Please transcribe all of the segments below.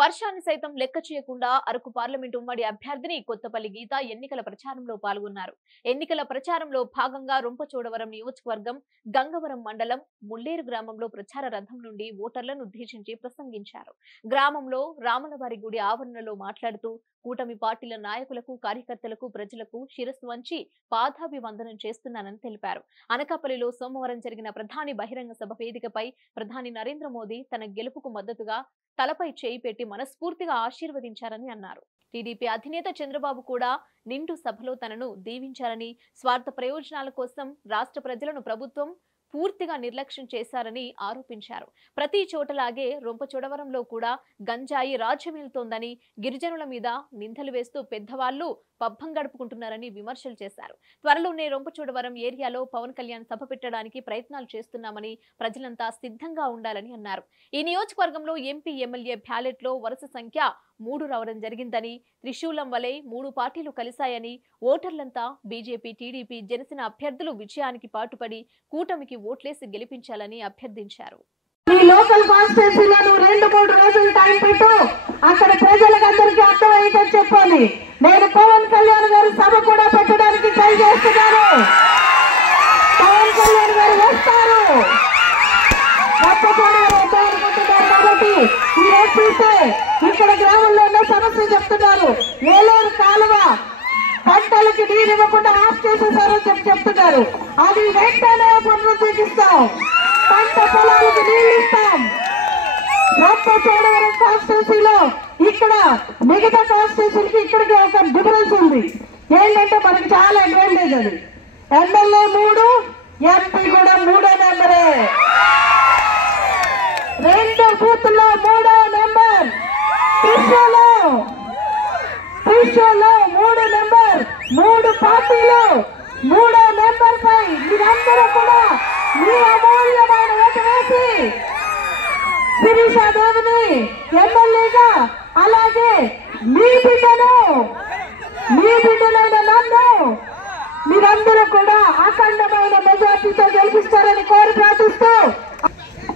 వర్షాన్ని సైతం లెక్క చేయకుండా అరకు పార్లమెంట్ ఉమ్మడి అభ్యర్థిని కొత్తపల్లి గీత ఎన్నికల ప్రచారంలో పాల్గొన్నారు. ఎన్నికల ప్రచారంలో భాగంగా రొంపచోడవరం నియోజకవర్గం గంగవరం మండలం ముల్లేరు గ్రామంలో ప్రచార రథం నుండి ఓటర్లను ఉద్దేశించి ప్రసంగించారు. గ్రామంలో రామలవారి గుడి ఆవరణలో మాట్లాడుతూ కూటమి పార్టీల నాయకులకు, కార్యకర్తలకు, ప్రజలకు శిరస్సు వంచి పాదాభివందనం చేస్తున్నానని తెలిపారు. అనకాపల్లిలో సోమవారం జరిగిన ప్రధాని బహిరంగ సభ వేదికపై ప్రధాని నరేంద్ర మోదీ తన గెలుపుకు మద్దతుగా తలపై చేయి పెట్టి మనస్ఫూర్తిగా ఆశీర్వదించారని అన్నారు. టీడీపీ అధినేత చంద్రబాబు కూడా నిండు సభలో తనను దీవించారని, స్వార్థ ప్రయోజనాల కోసం రాష్ట్ర ప్రజలను ప్రభుత్వం పూర్తిగా నిర్లక్ష్యం చేశారని ఆరోపించారు. ప్రతి చోటలాగే రొంపచోడవరంలో కూడా గంజాయి రాజ్యమేలుతోందని, గిరిజనుల మీద నిందలు వేస్తూ పెద్దవాళ్లు పబ్బం గడుపుకుంటున్నారని విమర్శలు చేశారు. త్వరలోనే రొంపచోడవరం ఏరియాలో పవన్ కళ్యాణ్ సభ పెట్టడానికి ప్రయత్నాలు చేస్తున్నామని, ప్రజలంతా సిద్ధంగా ఉండాలని అన్నారు. ఈ నియోజకవర్గంలో ఎంపీ, ఎమ్మెల్యే బ్యాలెట్ లో వరుస సంఖ్య 3 రావడం జరిగిందని, త్రిశూలం వలె 3 పార్టీలు కలిశాయని, ఓటర్లంతా బీజేపీ, టీడీపీ, జనసేన అభ్యర్థులు విజయానికి పాటుపడి కూటమికి ఓట్లేసి గెలిపించాలని అభ్యర్థించారు. లోకల్ కాన్స్టిట్యూన్సీలను 2-3 రోజులు టైం పెట్టు, అక్కడ ప్రజలందరికీ అర్థమయ్యేటట్టు చెప్పాలి. నేను పవన్ కళ్యాణ్ గారు సభ కూడా పెట్టడానికి ట్రై చేస్తున్నారు. పవన్ కళ్యాణ్ గారు వస్తారు, అనుకుంటున్నారు. కాబట్టి ఈ రోజు చూస్తే ఇక్కడ గ్రామంలో ఉన్న సమస్య చెప్తున్నారు. ఏలేరు కాలువ పంటలకి నీరు ఇవ్వకుండా ఆఫ్ చేసేసారని చెప్తున్నారు. అది వెంటనే పునరుద్ధరిస్తాం, పంట పొలాలకు నీళ్లు ఇస్తాం. రొంపచోడవరం కాన్స్టిట్యూన్సీలో ఇక్కడ మిగతా కాన్స్టిట్యూన్సీకి ఇక్కడికి ఒక డిఫరెన్స్ ఉంది. ఏంటంటే మనకి చాలా అడ్వాంటేజ్. అది ఎమ్మెల్యే 3, ఎంపీ కూడా 3 నెంబరే. 2 బూత్లో 3వ నెంబర్. త్రిశూలో 3 నెంబర్. 3 పార్టీలు 3వ నెంబర్ పై మీరందరూ కూడా మీ అమూల్యమైన ఓటు వేసి శిరీషాదేవిని ఎమ్మెల్యేగా, అలాగే మీ బిడ్డలైన నన్ను మీరందరూ కూడా అఖండమైన మెజార్టీతో గెలిపిస్తారని కోరి ప్రార్థిస్తూ,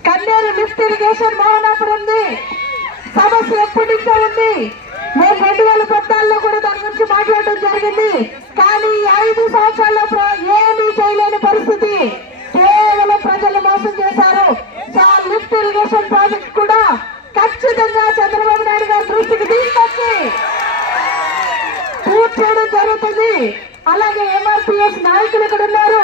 కన్నేరు లిఫ్ట్ ఇరిగేషన్ మోహనాపురంది సమస్య ఎప్పటి నుంచో ఉంది. మేము 2014లో కూడా దాని గురించి మాట్లాడడం జరిగింది. కానీ 5 సంవత్సరాల్లో ఏమీ చేయలేని పరిస్థితి. కేవలం ప్రజలు మోసం చేశారు. లిఫ్ట్ ఇరిగేషన్ ప్రాజెక్ట్ కూడా ఖచ్చితంగా చంద్రబాబు నాయుడు గారి దృష్టికి తీసుకొచ్చి పూర్తి చేయడం జరుగుతుంది. అలాగే ఎంఆర్పీఎస్ నాయకులు ఇక్కడ ఉన్నారు.